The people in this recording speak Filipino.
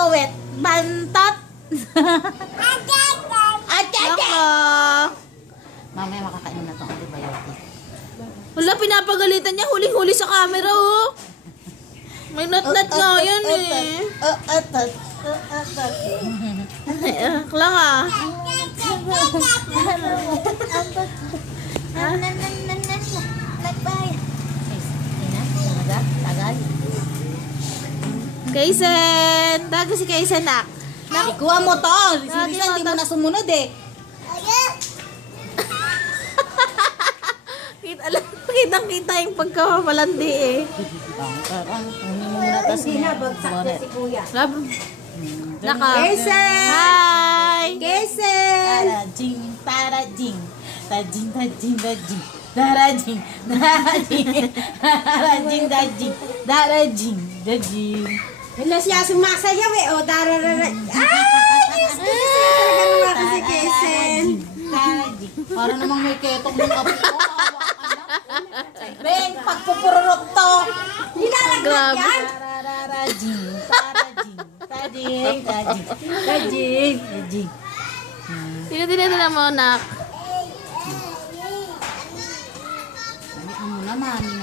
Bowet. Bantot. Nako. Mamaya makakain na itong antibiotic. Wala, pinapagalitan niya. Huli-huli sa camera, oh. May nat-nat nga yan, eh. Lang, ah. Kaisen! Taga si Kaisen, nak. Ikuha mo to. Sinisan, di mo na sumunod eh. Kitang-kita yung pagkapalandi, eh. Naka. Kaisen! Hi! Kaisen! Tarajing, tarajing. Tajing, tajing, tajing. Darajing, darajing. Darajing, darajing. Darajing, darajing. Wala siya sumasayaw eh. O, dararara. Ay! Diyos ko kasi talaga naman kasi Kaisen. Darajing. Para namang may ketong ng apo ko. Ben, pagpupururot to. Nilalaglag yan. Tarajing, tarajing. Tajing, tajing. Tajing, tajing. Tino-tino na mo, nak. Ano naman?